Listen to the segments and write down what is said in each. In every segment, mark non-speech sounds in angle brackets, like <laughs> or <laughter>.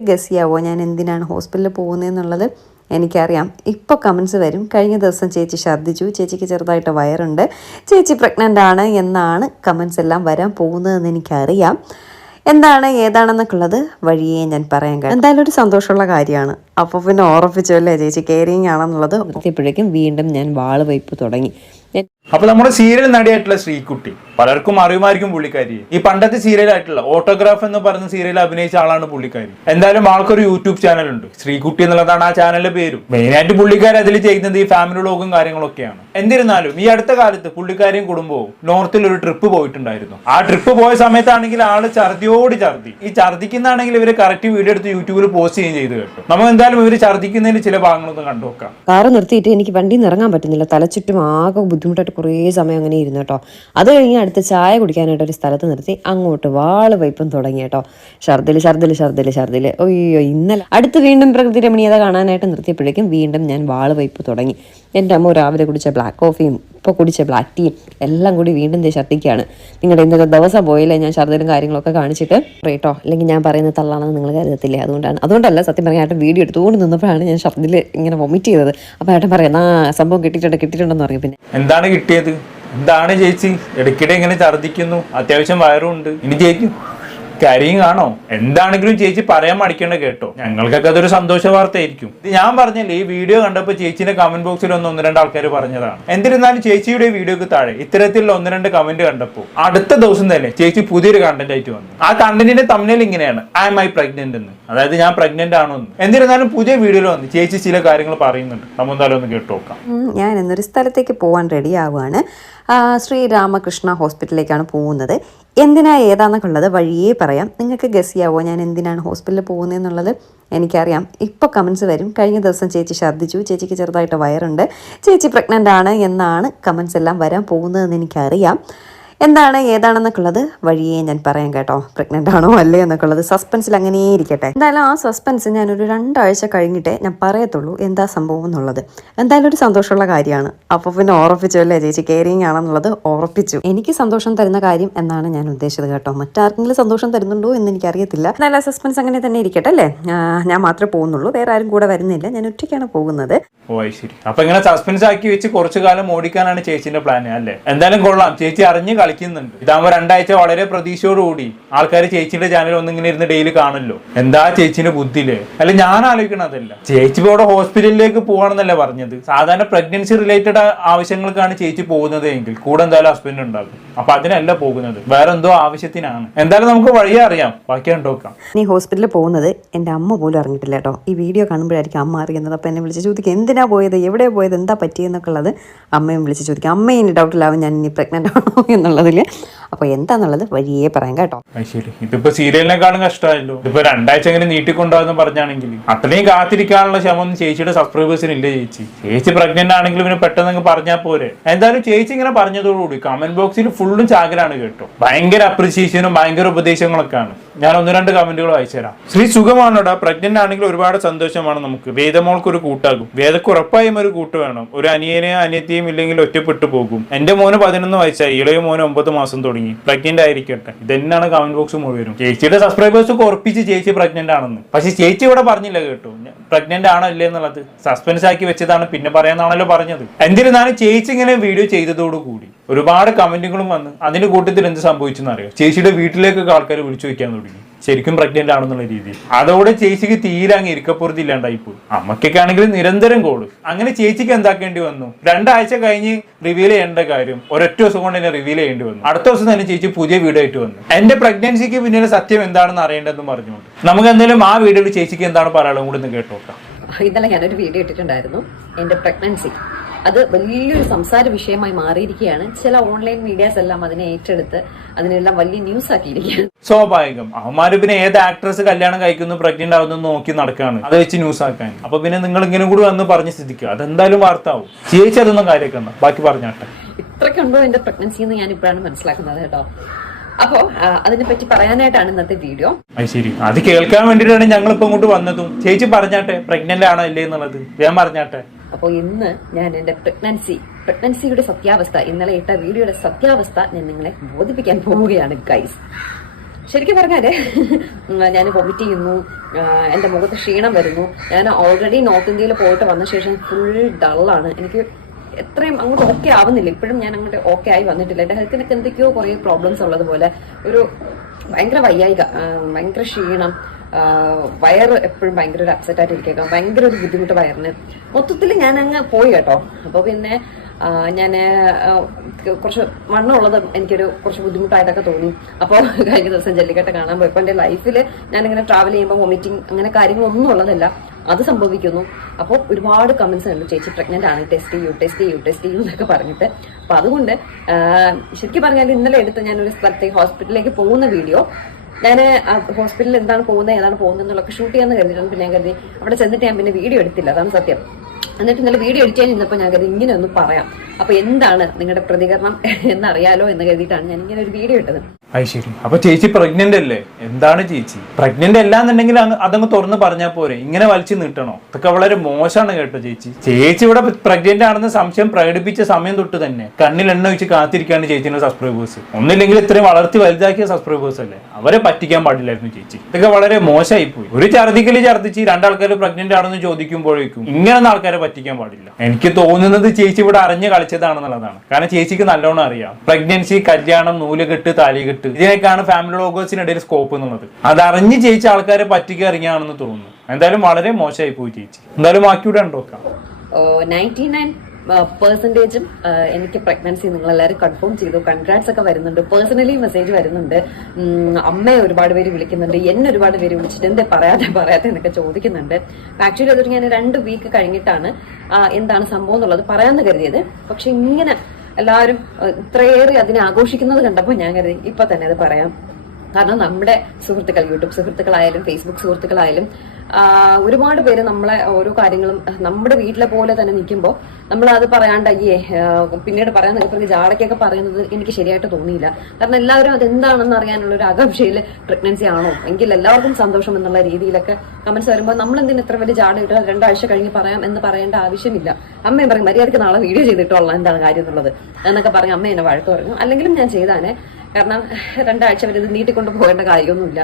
Guess ചെയ്യാവോ ഞാൻ എന്തിനാണ് ഹോസ്പിറ്റലിൽ പോകുന്നതെന്നുള്ളത് എനിക്കറിയാം. ഇപ്പോൾ കമൻസ് വരും. കഴിഞ്ഞ ദിവസം ചേച്ചി ഛർദ്ദിച്ചു. ചേച്ചിക്ക് ചെറുതായിട്ട് വയറുണ്ട്. ചേച്ചി പ്രഗ്നന്റ് ആണ് എന്നാണ് കമൻസ് എല്ലാം വരാൻ പോകുന്നതെന്ന് എനിക്കറിയാം. എന്താണ് ഏതാണെന്നൊക്കെ ഉള്ളത് വഴിയേ ഞാൻ പറയാൻ കഴിയും. എന്തായാലും ഒരു സന്തോഷമുള്ള കാര്യമാണ്. അപ്പോൾ പിന്നെ ഓർപ്പിച്ചു അല്ലേ? ചേച്ചി കെയറിങ് ആണെന്നുള്ളത്. എത്തിയപ്പോഴേക്കും വീണ്ടും ഞാൻ വാൾ വയ്പ് തുടങ്ങി. അപ്പൊ നമ്മുടെ സീരിയൽ നടിയായിട്ടുള്ള ശ്രീകുട്ടി പലർക്കും അറിയുമായിരിക്കും പുള്ളിക്കാരി. ഈ പണ്ടത്തെ സീരിയൽ ആയിട്ടുള്ള ഓട്ടോഗ്രാഫ് എന്ന് പറഞ്ഞ സീരിയൽ അഭിനയിച്ച ആളാണ് പുള്ളിക്കാരി. എന്തായാലും ആൾക്കൊരു യൂട്യൂബ് ചാനലുണ്ട് ശ്രീകുട്ടി എന്നുള്ളതാണ് ആ ചാനലിന്റെ പേരും. മെയിൻ ആയിട്ട് പുള്ളിക്കാരി അതിൽ ചെയ്യുന്നത് ഈ ഫാമിലി വ്ളോഗും കാര്യങ്ങളൊക്കെയാണ്. എന്നിരുന്നാലും ഈ അടുത്ത കാലത്ത് പുള്ളിക്കാരിയും കുടുംബവും നോർത്തിൽ ഒരു ട്രിപ്പ് പോയിട്ടുണ്ടായിരുന്നു. ആ ട്രിപ്പ് പോയ സമയത്താണെങ്കിൽ ആൾ ഛർദിയോട് ഛർദി. ഈ ഛർദിക്കുന്നാണെങ്കിൽ ഇവർ കറക്റ്റ് വീഡിയോ എടുത്ത് യൂട്യൂബിൽ പോസ്റ്റ് ചെയ്യുകയും ചെയ്തു കേട്ടു. നമുക്ക് എന്തായാലും ഇവർ ഛർദിക്കുന്നതിന് ചില ഭാഗങ്ങളൊന്നും കണ്ടു നോക്കാം കാറ് നിർത്തിയിട്ട് എനിക്ക് വണ്ടി നിന്ന് ഇറങ്ങാൻ പറ്റുന്നില്ല. തലച്ചുറ്റും ആകെ ബുദ്ധിമുട്ടായിട്ട് കുറേ സമയം അങ്ങനെ ഇരുന്നു കേട്ടോ. അത് കഴിഞ്ഞ് അടുത്ത് ചായ കുടിക്കാനായിട്ട് ഒരു സ്ഥലത്ത് നിർത്തി. അങ്ങോട്ട് വാൾ വയ്പം തുടങ്ങി കേട്ടോ. ഛർദിൽ ഛർദിൽ ഛർദിൽ ഛർദിൽ ഒയ്യോ ഇന്നലെ അടുത്ത് വീണ്ടും പ്രകൃതി രമണീയത കാണാനായിട്ട് നിർത്തിയപ്പോഴേക്കും വീണ്ടും ഞാൻ വാൾ വൈപ്പ് തുടങ്ങി. എന്റെ അമ്മ രാവിലെ കുടിച്ച ബ്ലാക്ക് കോഫിയും ഇപ്പോൾ കുടിച്ച ബ്ലാക്ക് ടീയും എല്ലാം കൂടി വീണ്ടും ഛർദ്ദിക്കുകയാണ് നിങ്ങളുടെ ഇന്നത്തെ ദിവസം പോയില്ലേ ഞാൻ ഛർദിലും കാര്യങ്ങളൊക്കെ കാണിച്ചിട്ട്? കേട്ടോ അല്ലെങ്കിൽ ഞാൻ പറയുന്ന തള്ളാണെന്ന് നിങ്ങൾ കരുതത്തില്ലേ? അതുകൊണ്ടാണ്. അതുകൊണ്ടല്ല സത്യം പറഞ്ഞാൽ ഏട്ടൻ വീഡിയോ എടുത്തുകൊണ്ട് നിന്നപ്പോഴാണ് ഞാൻ ഛർദിൽ ഇങ്ങനെ വൊമിറ്റ് ചെയ്തത്. അപ്പോൾ ഏട്ടൻ പറയാം ആ സംഭവം കിട്ടിയിട്ടുണ്ട് കിട്ടിയിട്ടുണ്ടെന്ന് പറയും. പിന്നെ എന്താണ് കിട്ടിയത്? എന്താണ് ചേച്ചി? ഇടയ്ക്കിടെ ഇങ്ങനെ ഛർദ്ദിക്കുന്നു അത്യാവശ്യം വയറും ഉണ്ട്. ഇനി ചേച്ചി? കരിയും കാണോ? എന്താണെങ്കിലും ചേച്ചി പറയാൻ മടിക്കേണ്ട കേട്ടോ. ഞങ്ങൾക്കൊക്കെ അതൊരു സന്തോഷ വാർത്തയായിരിക്കും. ഇത് ഞാൻ പറഞ്ഞില്ലേ ഈ വീഡിയോ കണ്ടപ്പോൾ ചേച്ചിന്റെ കമന്റ് ബോക്സിൽ ഒന്ന് ഒന്ന് രണ്ട് ആൾക്കാർ പറഞ്ഞതാണ്. എന്നിരുന്നാലും ചേച്ചിയുടെ വീഡിയോക്ക് താഴെ ഇത്തരത്തിലുള്ള ഒന്ന് രണ്ട് കമന്റ് കണ്ടപ്പോൾ അടുത്ത ദിവസം തന്നെ ചേച്ചി പുതിയൊരു കണ്ടന്റ് ആയിട്ട് വന്നു. ആ കണ്ടന്റിന്റെ തമ്മിൽ ഇങ്ങനെയാണ്. ഐ എം ഐ പ്രഗ്നന്റ് എന്ന്. അതായത് ഞാൻ പ്രഗ്നന്റ് ആണോ എന്ന്. എന്നിരുന്നാലും പുതിയ വീഡിയോയിൽ വന്ന് ചേച്ചി ചില കാര്യങ്ങൾ പറയുന്നുണ്ട്. നമ്മൾ എന്തായാലും ഒന്ന് കേട്ടു നോക്കാം. ഞാൻ ഇന്നൊരു സ്ഥലത്തേക്ക് പോകാൻ റെഡി ആവുകയാണ്. ശ്രീരാമകൃഷ്ണ ഹോസ്പിറ്റലിലേക്കാണ് പോകുന്നത്. എന്തിനാ ഏതാണെന്നൊക്കെ വഴിയേ പറയാം. നിങ്ങൾക്ക് ഗസ് ചെയ്യാവോ ഞാൻ എന്തിനാണ് ഹോസ്പിറ്റലിൽ പോകുന്നതെന്നുള്ളത് എനിക്കറിയാം. ഇപ്പോൾ കമൻസ് വരും. കഴിഞ്ഞ ദിവസം ചേച്ചി ഛർദ്ദിച്ചു. ചേച്ചിക്ക് ചെറുതായിട്ട് വയറുണ്ട്. ചേച്ചി പ്രഗ്നന്റ് ആണ് എന്നാണ് കമൻസ് എല്ലാം വരാൻ പോകുന്നതെന്ന് എനിക്കറിയാം. എന്താണ് ഏതാണെന്നൊക്കെയുള്ളത് വഴിയേ ഞാൻ പറയാം കേട്ടോ. പ്രഗ്നന്റ് ആണോ അല്ലേ എന്നൊക്കെ ഉള്ളത് സസ്പെൻസിൽ അങ്ങനെ ഇരിക്കട്ടെ. എന്തായാലും ആ സസ്പെൻസ് ഞാനൊരു രണ്ടാഴ്ച കഴിഞ്ഞിട്ടേ ഞാൻ പറയത്തുള്ളൂ എന്താ സംഭവം എന്നുള്ളത്. എന്തായാലും ഒരു സന്തോഷമുള്ള കാര്യമാണ്. അപ്പോൾ പിന്നെ ഓർപ്പിച്ചു അല്ലേ? ചേച്ചി കെയറിങ് ആണെന്നുള്ളത് ഓർപ്പിച്ചു എനിക്ക് സന്തോഷം തരുന്ന കാര്യം എന്നാണ് ഞാൻ ഉദ്ദേശിച്ചത് കേട്ടോ. മറ്റാർക്കെങ്കിലും സന്തോഷം തരുന്നുണ്ടോ എന്ന് എനിക്കറിയത്തില്ല. ആ സസ്പെൻസ് അങ്ങനെ തന്നെ ഇരിക്കട്ടെ അല്ലേ? ഞാൻ മാത്രമേ പോകുന്നുള്ളൂ. വേറെ ആരും കൂടെ വരുന്നില്ല. ഞാൻ ഒറ്റയ്ക്കാണ് പോകുന്നത്. ഓ ശരി. അപ്പൊ ഇങ്ങനെ സസ്പെൻസ് ആക്കി വെച്ച് കുറച്ചു കാലം ഓടിക്കാനാണ് ചേച്ചിന്റെ പ്ലാൻ അല്ലേ? എന്തായാലും കൊള്ളാം. ചേച്ചി അറിഞ്ഞ് കളിക്കുന്നുണ്ട്. ഇതാകുമ്പോ രണ്ടാഴ്ച വളരെ പ്രതീക്ഷയോടുകൂടി ആൾക്കാർ ചേച്ചിന്റെ ചാനൽ ഒന്നിങ്ങനെ ഇരുന്ന് ഡെയിലി കാണല്ലോ എന്താ ചേച്ചിന്റെ ബുദ്ധിയിൽ? അല്ല ഞാൻ ആലോചിക്കണതല്ല ചേച്ചി ഇവിടെ ഹോസ്പിറ്റലിലേക്ക് പോവാണെന്നല്ലേ പറഞ്ഞത്. സാധാരണ പ്രഗ്നൻസി റിലേറ്റഡ് ആവശ്യങ്ങൾക്കാണ് ചേച്ചി പോകുന്നത് എങ്കിൽ കൂടെ എന്തായാലും ഹസ്ബൻഡ് ഉണ്ടാകും. അപ്പൊ അതിനല്ല പോകുന്നത്. വേറെ എന്തോ ആവശ്യത്തിനാണ്. എന്തായാലും നമുക്ക് വഴിയെ അറിയാം. ബാക്കി കണ്ടോക്കാം നീ ഹോസ്പിറ്റലിൽ പോകുന്നത് എന്റെ അമ്മ പോലും അറിഞ്ഞിട്ടില്ല കേട്ടോ. ഈ വീഡിയോ കാണുമ്പോഴായിരിക്കും അമ്മ അറിയുന്നത്. അപ്പൊ എന്നെ വിളിച്ച് ചോദിക്കും എന്തിനാ പോയത്? എവിടെ പോയത്? എന്താ പറ്റിയെന്നൊക്കെ ഉള്ളത്? അമ്മയും വിളിച്ച് ചോദിക്കും അമ്മ ഇനി ഡൗട്ടിലാവും ഞാൻ ഇനി പ്രഗ്നന്റ് ആണോ? <laughs> എന്നുള്ളതിൽ അപ്പോൾ എന്താന്നുള്ളത് വഴിയേ പറയാം കേട്ടോ. ശരി. ഇതിപ്പോ സീരിയലിനെക്കാളും കഷ്ടമായല്ലോ. ഇപ്പൊ രണ്ടാഴ്ച എങ്ങനെ നീട്ടിക്കൊണ്ടാന്ന് പറഞ്ഞാണെങ്കിൽ അത്രയും കാത്തിരിക്കാനുള്ള ക്ഷമ ചേച്ചിയുടെ സബ്സ്ക്രൈബേഴ്സിന് ഇല്ല ചേച്ചി. ചേച്ചി പ്രഗ്നന്റ് ആണെങ്കിൽ ഇവന് പെട്ടെന്ന് അങ്ങ് പറഞ്ഞാൽ പോരെ. എന്തായാലും ചേച്ചി ഇങ്ങനെ പറഞ്ഞതോടുകൂടി കമന്റ് ബോക്സിൽ ഫുള്ളും ചാകരാണ് കേട്ടോ. ഭയങ്കര അപ്രിസിയേഷനും ഭയങ്കര ഉപദേശങ്ങളൊക്കെയാണ്. ഞാൻ ഒന്ന് രണ്ട് കമന്റുകൾ വായിച്ചു തരാം ശ്രീ സുഖമാണോടാ? പ്രഗ്നന്റ് ആണെങ്കിൽ ഒരുപാട് സന്തോഷമാണ് നമുക്ക്. വേദമോൾക്ക് ഒരു കൂട്ടാകും. വേദക്ക് ഉറപ്പായും ഒരു കൂട്ട് വേണം. ഒരു അനിയനെയോ അനിയത്തിയും ഇല്ലെങ്കിൽ ഒറ്റപ്പെട്ടു പോകും. എന്റെ മോന് പതിനൊന്ന് വയസ്സായി. ഇളയ മോന് ഒമ്പത് മാസം തുടങ്ങി. പ്രഗ്നന്റ് ആയിരിക്കട്ടെ. ഇതന്നെയാണ് കമന്റ് ബോക്സ് മുഴുവനും. ചേച്ചിയുടെ സബ്സ്ക്രൈബേഴ്സ് ഉറപ്പിച്ച് ചേച്ചി പ്രഗ്നന്റ് ആണെന്ന്. പക്ഷെ ചേച്ചി ഇവിടെ പറഞ്ഞില്ല കേട്ടോ. പ്രഗ്നന്റ് ആണോ ഇല്ലേ എന്നുള്ളത്. സസ്പെൻസ് ആക്കി വെച്ചതാണ് പിന്നെ പറയാന്നാണല്ലോ പറഞ്ഞത്. എന്നിരുന്നാലും ചേച്ചി ഇങ്ങനെ വീഡിയോ ചെയ്തതോടുകൂടി. ഒരുപാട് കമന്റുകളും വന്ന് അതിന്റെ കൂട്ടത്തിൽ എന്ത് സംഭവിച്ചെന്ന് അറിയാം? ചേച്ചിയുടെ വീട്ടിലേക്കൊക്കെ ആൾക്കാർ വിളിച്ചു വെക്കാൻ തുടങ്ങി. ശരിക്കും പ്രഗ്നന്റ് ആണെന്നുള്ള രീതിയിൽ. അതോടെ ചേച്ചിക്ക് തീരെ അങ്ങ് ഇരിക്കപ്പുറത്ത് ഇല്ലാണ്ടായി പോയി. അമ്മക്കൊക്കെ ആണെങ്കിൽ നിരന്തരം കോൾ അങ്ങനെ ചേച്ചിക്ക് എന്താക്കേണ്ടി വന്നു? രണ്ടാഴ്ച കഴിഞ്ഞ് റിവീൽ ചെയ്യേണ്ട കാര്യം ഒരൊറ്റ ദിവസം കൊണ്ട് തന്നെ റിവീൽ ചെയ്യേണ്ടി വന്നു. അടുത്ത ദിവസം തന്നെ ചേച്ചി പുതിയ വീഡിയോ വന്നു. എന്റെ പ്രഗ്നൻസിക്ക് പിന്നിലെ സത്യം എന്താണെന്ന് അറിയേണ്ടതെന്ന് പറഞ്ഞുകൊണ്ട്. നമുക്ക് എന്തായാലും ആ വീഡിയോയിൽ ചേച്ചിക്ക് എന്താണ് പറയാനുള്ളത്? കൂടെ ഒന്ന് കേട്ടോക്കാം ഇന്നലെ ഞാനൊരു വീഡിയോ ഇട്ടിട്ടുണ്ടായിരുന്നു. എന്റെ പ്രഗ്നൻസി അത് വലിയൊരു സംസാര വിഷയമായി മാറിയിരിക്കുകയാണ്. ചില ഓൺലൈൻ മീഡിയാസ് എല്ലാം അതിനെ ഏറ്റെടുത്ത് അതിനെല്ലാം വലിയ ന്യൂസ് ആക്കിയിരിക്കുകയാണ്. സ്വാഭാവികം. അവന്മാര് പിന്നെ ഏത് ആക്ട്രസ് കല്യാണം കഴിക്കുന്നു പ്രഗ്നന്റ് ആവുന്നു നോക്കി നടക്കുകയാണ്. അത് വെച്ച് ന്യൂസ് ആക്കാൻ. അപ്പൊ പിന്നെ നിങ്ങൾ ഇങ്ങനെ കൂടി വന്ന് പറഞ്ഞ് സ്ഥിതിക്കുക അതെന്തായാലും വാർത്ത ആവും ചേച്ചി അതൊന്നും കാര്യമൊക്കെ ബാക്കി പറഞ്ഞാട്ടെ. ഇത്രയ്ക്കുണ്ടോ എന്റെ പ്രഗ്നൻസി എന്ന് ഞാൻ ഇപ്പോഴാണ് മനസ്സിലാക്കുന്നത് കേട്ടോ. അപ്പോ അതിനെ പറ്റി പറയാനായിട്ടാണ് ഇന്നത്തെ വീഡിയോ. അത് ശരി. അത് കേൾക്കാൻ വേണ്ടിട്ടാണ് ഞങ്ങൾ ഇപ്പൊ ഇങ്ങോട്ട് വന്നതും. ചേച്ചി പറഞ്ഞാട്ടെ പ്രഗ്നന്റ് ആണോ ഇല്ലേ എന്നുള്ളത്? ഞാൻ പറഞ്ഞാട്ടെ. അപ്പോൾ ഇന്ന് ഞാൻ എന്റെ പ്രഗ്നൻസി പ്രഗ്നൻസിയുടെ സത്യാവസ്ഥ ഇന്നലെ ഇട്ട വീഡിയോയുടെ സത്യാവസ്ഥ ഞാൻ നിങ്ങളെ ബോധിപ്പിക്കാൻ പോവുകയാണ് ഗൈസ് ശരിക്കും പറഞ്ഞാൽ ഞാൻ വൊമിറ്റ് ചെയ്യുന്നു എന്റെ മുഖത്ത് ക്ഷീണം വരുന്നു. ഞാൻ ഓൾറെഡി നോർത്ത് ഇന്ത്യയിൽ പോയിട്ട് വന്ന ശേഷം ഫുൾ ഡള്ളാണ് എനിക്ക് എത്രയും അങ്ങോട്ട് ഓക്കെ ആവുന്നില്ല. ഇപ്പോഴും ഞാൻ അങ്ങോട്ട് ഓക്കെ ആയി വന്നിട്ടില്ല. എന്റെ ഹെൽത്തിനൊക്കെ എന്തൊക്കെയോ കുറേ പ്രോബ്ലംസ് ഉള്ളതുപോലെ. ഒരു ഭയങ്കര വയ്യായിക ഭയങ്കര ക്ഷീണം വയറ് എപ്പോഴും ഭയങ്കര ഒരു അപ്സെറ്റ് ആയിട്ട് ഇരിക്കുക ഭയങ്കര ഒരു ബുദ്ധിമുട്ട് വയറിന്. മൊത്തത്തിൽ ഞാൻ അങ്ങ് പോയി കേട്ടോ. അപ്പൊ പിന്നെ ഞാൻ കുറച്ച് വണ്ണമുള്ളത് എനിക്കൊരു കുറച്ച് ബുദ്ധിമുട്ടായിട്ടൊക്കെ തോന്നി. അപ്പോൾ കഴിഞ്ഞ ദിവസം ജല്ലിക്കട്ട് കാണാൻ പോയപ്പോൾ എന്റെ ലൈഫിൽ ഞാനിങ്ങനെ ട്രാവൽ ചെയ്യുമ്പോൾ വൊമിറ്റിംഗ് അങ്ങനെ കാര്യങ്ങളൊന്നും ഉള്ളതല്ല. അത് സംഭവിക്കുന്നു. അപ്പോൾ ഒരുപാട് കമന്റ്സ് ഉണ്ട് ചേച്ചി പ്രഗ്നന്റ് ആണ്. ടെസ്റ്റ് ചെയ്യൂ ടെസ്റ്റ് ചെയ്യൂ ടെസ്റ്റ് ചെയ്യൂ എന്നൊക്കെ പറഞ്ഞിട്ട്. അപ്പൊ അതുകൊണ്ട് ശരിക്കും പറഞ്ഞാൽ ഇന്നലെ എടുത്ത് ഞാൻ ഒരു സ്ഥലത്തേക്ക് ഹോസ്പിറ്റലിലേക്ക് പോകുന്ന വീഡിയോ ഞാൻ ഹോസ്പിറ്റലിൽ എന്താണ് പോകുന്നത് ഏതാണ് പോകുന്നത് എന്നുള്ളതൊക്കെ ഷൂട്ട് ചെയ്യാന്ന് കരുതിയിട്ടുണ്ട് പിന്നെ ഞാൻ കരുതി. അവിടെ ചെന്നിട്ട് ഞാൻ പിന്നെ വീഡിയോ എടുത്തില്ല. അതാണ് സത്യം. എന്നിട്ട് ഇന്നലെ വീഡിയോ എഡിറ്റ് ചെയ്യാൻ നിന്നപ്പോൾ ഞാൻ കരുതി ഇങ്ങനെ ഒന്ന് പറയാം. അപ്പൊ എന്താണ് നിങ്ങളുടെ പ്രതികരണം എന്നറിയാലോ എന്ന് കരുതിയിട്ടാണ് ഞാൻ ഇങ്ങനെ ഒരു വീഡിയോ ഇട്ടത്. അത് ശരി. അപ്പൊ ചേച്ചി പ്രഗ്നന്റ് അല്ലേ? എന്താണ് ചേച്ചി? പ്രഗ്നന്റ് അല്ല എന്നുണ്ടെങ്കിൽ അതങ്ങ് തുറന്ന് പറഞ്ഞാൽ പോരെ. ഇങ്ങനെ വലിച്ചു നീട്ടണോ? ഇതൊക്കെ വളരെ മോശമാണ് കേട്ടോ ചേച്ചി. ചേച്ചി ഇവിടെ പ്രഗ്നന്റ് ആണെന്ന് സംശയം പ്രകടിപ്പിച്ച സമയം തൊട്ട് തന്നെ കണ്ണിൽ എണ്ണ വെച്ച് കാത്തിരിക്കുകയാണ് ചേച്ചിന്റെ സബ്സ്ക്രൈബേഴ്സ് ഒന്നില്ലെങ്കിൽ ഇത്രയും വളർത്തി വലുതാക്കിയ സബ്സ്ക്രൈബേഴ്സ് അല്ലേ? അവരെ പറ്റിക്കാൻ പാടില്ലായിരുന്നു ചേച്ചി. ഇതൊക്കെ വളരെ മോശമായി പോയി. ഒരു ഛർദിക്കൽ ഛർദിച്ച് രണ്ടാൾക്കാർ പ്രഗ്നന്റ് ആണെന്ന് ചോദിക്കുമ്പോഴേക്കും ഇങ്ങനെ ആൾക്കാരെ പറ്റിക്കാൻ പാടില്ല. എനിക്ക് തോന്നുന്നത് ചേച്ചി ഇവിടെ അറിഞ്ഞ് കളിച്ചതാണെന്നുള്ളതാണ്. കാരണം ചേച്ചിക്ക് നല്ലോണം അറിയാം. പ്രഗ്നൻസി കല്യാണം നൂലുകെട്ട് താലികെട്ട്. ഇതിനേക്കാണ് ഫാമിലി ലോഗേഴ്സിനിടയിൽ സ്കോപ്പ് എന്നുള്ളത്. അതറിഞ്ഞ് ചേച്ചി ആൾക്കാരെ പറ്റിക്ക് ഇറങ്ങിയാണെന്ന് തോന്നുന്നു. എന്തായാലും വളരെ മോശമായി പോയി ചേച്ചി. എന്തായാലും ബാക്കിയൂടെ ഉണ്ടോക്കാം നയന്റി നയൻ പെർസെന്റേജും എനിക്ക് പ്രഗ്നൻസി നിങ്ങളെല്ലാവരും കൺഫേം ചെയ്തു. കൺഗ്രാറ്റ്സ് ഒക്കെ വരുന്നുണ്ട്. പേഴ്സണലി മെസ്സേജ് വരുന്നുണ്ട്. അമ്മയെ ഒരുപാട് പേര് വിളിക്കുന്നുണ്ട്. എന്നെ ഒരുപാട് പേര് വിളിച്ചിട്ട് എന്തേ പറയാതെ പറയാതെ എന്നൊക്കെ ചോദിക്കുന്നുണ്ട്. ആക്ച്വലി അതൊരു ഞാൻ രണ്ട് വീക്ക് കഴിഞ്ഞിട്ടാണ് എന്താണ് സംഭവം എന്നുള്ളത് പറയാമെന്ന് കരുതിയത്. പക്ഷെ ഇങ്ങനെ എല്ലാവരും ഇത്രയേറെ അതിനെ ആഘോഷിക്കുന്നത് കണ്ടപ്പോൾ ഞാൻ കരുതി ഇപ്പൊ തന്നെ അത് പറയാം. കാരണം നമ്മുടെ സുഹൃത്തുക്കൾ യൂട്യൂബ് സുഹൃത്തുക്കളായാലും ഫേസ്ബുക്ക് സുഹൃത്തുക്കളായാലും ഒരുപാട് പേര് നമ്മളെ ഓരോ കാര്യങ്ങളും നമ്മുടെ വീട്ടിലെ പോലെ തന്നെ നിൽക്കുമ്പോൾ നമ്മൾ അത് പറയാണ്ട് അയ്യേ പിന്നീട് പറയാൻ പറഞ്ഞ് ജാടയ്ക്കൊക്കെ പറയുന്നത് എനിക്ക് ശരിയായിട്ട് തോന്നിയില്ല. കാരണം എല്ലാവരും അതെന്താണെന്ന് അറിയാനുള്ള ഒരു ആകാംക്ഷയിൽ പ്രഗ്നൻസി ആണോ? എങ്കിൽ എല്ലാവർക്കും സന്തോഷം എന്നുള്ള രീതിയിലൊക്കെ കമന്റ്സ് വരുമ്പോൾ നമ്മൾ എന്തിനു ഇത്ര വലിയ ജാട ഇട്ട് രണ്ടാഴ്ച കഴിഞ്ഞ് പറയാം എന്ന് പറയേണ്ട ആവശ്യമില്ല. അമ്മയും പറയും മര്യാദയ്ക്ക് നാളെ വീഡിയോ ചെയ്തിട്ടുള്ള എന്താണ് കാര്യം എന്നുള്ളത്? എന്നൊക്കെ പറഞ്ഞ് അമ്മ എന്നെ വഴക്ക് പറഞ്ഞു. അല്ലെങ്കിലും ഞാൻ ചെയ്താനെ. കാരണം രണ്ടാഴ്ച വരെ ഇത് നീട്ടിക്കൊണ്ട് പോകേണ്ട കാര്യമൊന്നുമില്ല.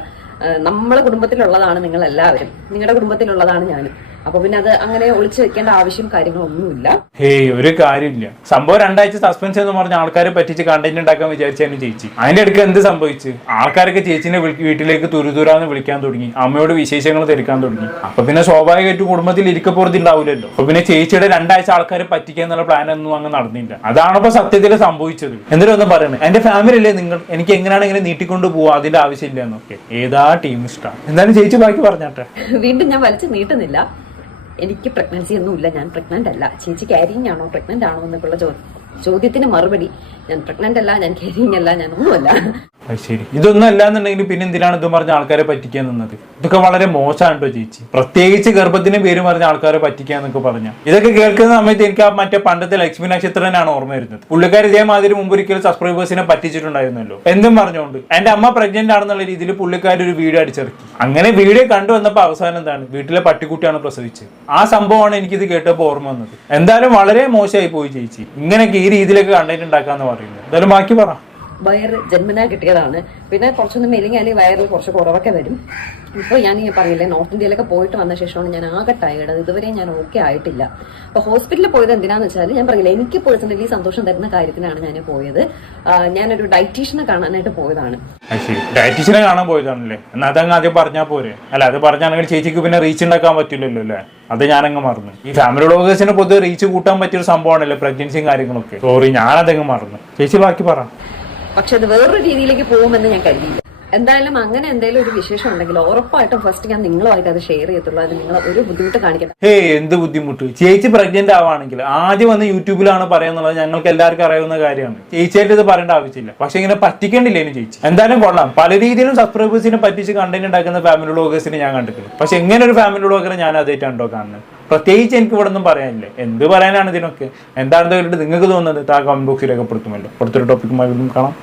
നമ്മളെ കുടുംബത്തിലുള്ളതാണ് നിങ്ങൾ എല്ലാവരും നിങ്ങളുടെ കുടുംബത്തിലുള്ളതാണ് ഞാനും. അപ്പൊ പിന്നെ അത് അങ്ങനെ ഒളിച്ചു വെക്കേണ്ട ആവശ്യം കാര്യങ്ങളൊന്നുമില്ല. ഹേയ് ഒരു കാര്യമില്ല. സംഭവം രണ്ടാഴ്ച സസ്പെൻസ് എന്ന് പറഞ്ഞ ആൾക്കാരെ പറ്റിച്ച് കണ്ടന്റ് ഉണ്ടാക്കാൻ വിചാരിച്ചു ചേച്ചി. അതിന്റെ അടുക്ക് എന്ത് സംഭവിച്ചു? ആൾക്കാരൊക്കെ ചേച്ചിനെ വീട്ടിലേക്ക് തുരുതുരാന്ന് വിളിക്കാൻ തുടങ്ങി. അമ്മയോട് വിശേഷങ്ങൾ തിരക്കാൻ തുടങ്ങി. അപ്പൊ പിന്നെ സ്വാഭാവികമായിട്ട് കുടുംബത്തിൽ ഇരിക്കപ്പുറത്തിണ്ടാവില്ലല്ലോ അപ്പൊ പിന്നെ ചേച്ചിയുടെ രണ്ടാഴ്ച ആൾക്കാരെ പറ്റിക്കുക എന്നുള്ള പ്ലാൻ ഒന്നും അങ്ങ് നടന്നില്ല. അതാണ് ഇപ്പൊ സത്യത്തിൽ സംഭവിച്ചത്. എന്നിട്ട് ഒന്നും പറയണേ എന്റെ ഫാമിലി അല്ലേ നിങ്ങൾ? എനിക്ക് എങ്ങനെയാണ് ഇങ്ങനെ നീട്ടിക്കൊണ്ട് പോവാ? അതിന്റെ ആവശ്യമില്ല എന്നൊക്കെ. ഏതാ ടീം ഇഷ്ടം? എന്തായാലും ചേച്ചി ബാക്കി പറഞ്ഞാട്ടെ. വീണ്ടും ഞാൻ വലിച്ചു നീട്ടുന്നില്ല. എനിക്ക് പ്രഗ്നൻസി ഒന്നുമില്ല ഞാൻ പ്രഗ്നന്റ് അല്ല. ചേച്ചി ക്യാരിങ് ആണോ? പ്രഗ്നന്റ് ആണോ? എന്നൊക്കെയുള്ള ചോദ്യത്തിന് മറുപടി. ഞാൻ പ്രഗ്നന്റ് അല്ല ഞാൻ ക്യാരിങ് അല്ല ഞാൻ ഒന്നുമല്ല. ശരി. ഇതൊന്നും അല്ലാന്നുണ്ടെങ്കിൽ പിന്നെ എന്തിനാണ് ഇത് പറഞ്ഞ ആൾക്കാരെ പറ്റിക്കാൻ നിന്നത്? ഇതൊക്കെ വളരെ മോശമാണ് കേട്ടോ ചേച്ചി. പ്രത്യേകിച്ച് ഗർഭത്തിന് പേര് പറഞ്ഞ ആൾക്കാരെ പറ്റിക്കാന്നൊക്കെ പറഞ്ഞ. ഇതൊക്കെ കേൾക്കുന്ന സമയത്ത് എനിക്ക് ആ മറ്റേ പണ്ടത്തെ ലക്ഷ്മി നക്ഷത്രനാണ് ഓർമ്മ വരുന്നത്. പുള്ളിക്കാർ ഇതേമാതിരി മുമ്പ് ഒരിക്കലും സബ്സ്ക്രൈബേഴ്സിനെ പറ്റിച്ചിട്ടുണ്ടായിരുന്നല്ലോ. എന്തും പറഞ്ഞുകൊണ്ട്. എന്റെ അമ്മ പ്രഗ്നന്റ് ആണെന്നുള്ള രീതിയിൽ പുള്ളിക്കാർ ഒരു വീഡിയോ അടിച്ചിറക്കി. അങ്ങനെ വീഡിയോ കണ്ടു വന്നപ്പോൾ അവസാനം എന്താണ്? വീട്ടിലെ പട്ടിക്കുട്ടിയാണ് പ്രസവിച്ചത്. ആ സംഭവമാണ് എനിക്കിത് കേട്ടപ്പോൾ ഓർമ്മ വന്നത്. എന്തായാലും വളരെ മോശമായി പോയി ചേച്ചി. ഇങ്ങനെയൊക്കെ ഈ രീതിയിലൊക്കെ കണ്ടന്റ് ഉണ്ടാക്കാന്ന് പറയുന്നത്. എന്തായാലും ബാക്കി പറ. വയറ് ജന്മനാ കിട്ടിയതാണ്. പിന്നെ കുറച്ചൊന്ന് മെലിഞ്ഞാൽ വയറിൽ കുറച്ച് കുറവൊക്കെ വരും. ഇപ്പോൾ ഞാൻ ഈ പറയില്ലേ നോർത്ത് ഇന്ത്യയിലൊക്കെ പോയിട്ട് വന്ന ശേഷമാണ് ഞാൻ ആകെ ടയേർഡ് ഇതുവരെ ഞാൻ ഓക്കെ ആയിട്ടില്ല. അപ്പോൾ ഹോസ്പിറ്റലിൽ പോയത് എന്തിനാന്ന് വെച്ചാൽ ഞാൻ പറയില്ല എനിക്ക് പേഴ്സണലി സന്തോഷം തരുന്ന കാര്യത്തിനാണ് ഞാൻ പോയത്. ഞാനൊരു ഡയറ്റീഷ്യനെ കാണാനായിട്ട് പോയതാണ്. ഡയറ്റീഷ്യനെ കാണാൻ പോയതാണല്ലേ? എന്നാ അതങ്ങ് ആദ്യം പറഞ്ഞാൽ പോരെ. അല്ല അത് പറഞ്ഞാണെങ്കിൽ ചേച്ചിക്ക് പിന്നെ റീച്ച് ഉണ്ടാക്കാൻ പറ്റില്ലല്ലോ അല്ലേ? അത് ഞാനങ്ങ് മറന്നു. ഈ ഫാമിലി വ്ളോഗേഴ്സിന് പൊതുവെ റീച്ച് കൂട്ടാൻ പറ്റിയ ഒരു സംഭവമാണല്ലോ പ്രഗ്നൻസിയും കാര്യങ്ങളൊക്കെ. സോറി ഞാനതങ്ങ് മറന്നു. ചേച്ചി ബാക്കി പറ. പക്ഷെ അത് വേറൊരു രീതിയിലേക്ക് പോകുമെന്ന് ഞാൻ കരുതിയില്ല. എന്തായാലും അങ്ങനെ എന്തെങ്കിലും ഒരു വിശേഷം ഉണ്ടെങ്കിൽ ഉറപ്പായിട്ടും ഫസ്റ്റ് ഞാൻ നിങ്ങളുമായിട്ട് അത് ഷെയർ ചെയ്യത്തുള്ളൂ. അത് നിങ്ങൾ ഒരു ബുദ്ധിമുട്ട് കാണിക്കാം ഹേ എന്ത് ബുദ്ധിമുട്ട്? ചേച്ചി പ്രഗ്നന്റ് ആവാണെങ്കിൽ ആദ്യം വന്ന് യൂട്യൂബിലാണ് പറയാന്നുള്ളത് ഞങ്ങൾക്ക് എല്ലാവർക്കും അറിയാവുന്ന കാര്യമാണ്. ചേച്ചിയായിട്ട് ഇത് പറയേണ്ട ആവശ്യമില്ല. പക്ഷെ ഇങ്ങനെ പറ്റിക്കണ്ടില്ലേനും ചേച്ചി? എന്തായാലും കൊള്ളാം. പല രീതിയിലും സബ്സ്ക്രൈബേഴ്സിനെ പറ്റിച്ച് കണ്ടന്റ് ഉണ്ടാക്കുന്ന ഫാമിലി വ്ളോഗേഴ്സിനെ ഞാൻ കണ്ടിട്ടുണ്ട് പക്ഷെ എങ്ങനെ ഒരു ഫാമിലി വ്ളോഗറെ ഞാൻ അതേറ്റാണ്ടോ കാണുന്നത്. പ്രത്യേകിച്ച് എനിക്ക് ഇവിടെ ഒന്നും പറയാനില്ല. എന്ത് പറയാനാണ് ഇതിനൊക്കെ? എന്താണെന്ന് കേട്ടിട്ട് നിങ്ങൾക്ക് തോന്നുന്നത്? താ കമന്റ് ബോക്സിൽ രേഖപ്പെടുത്തുമല്ലോ അടുത്തൊരു ടോപ്പിക്കുമായി വീണ്ടും കാണാം.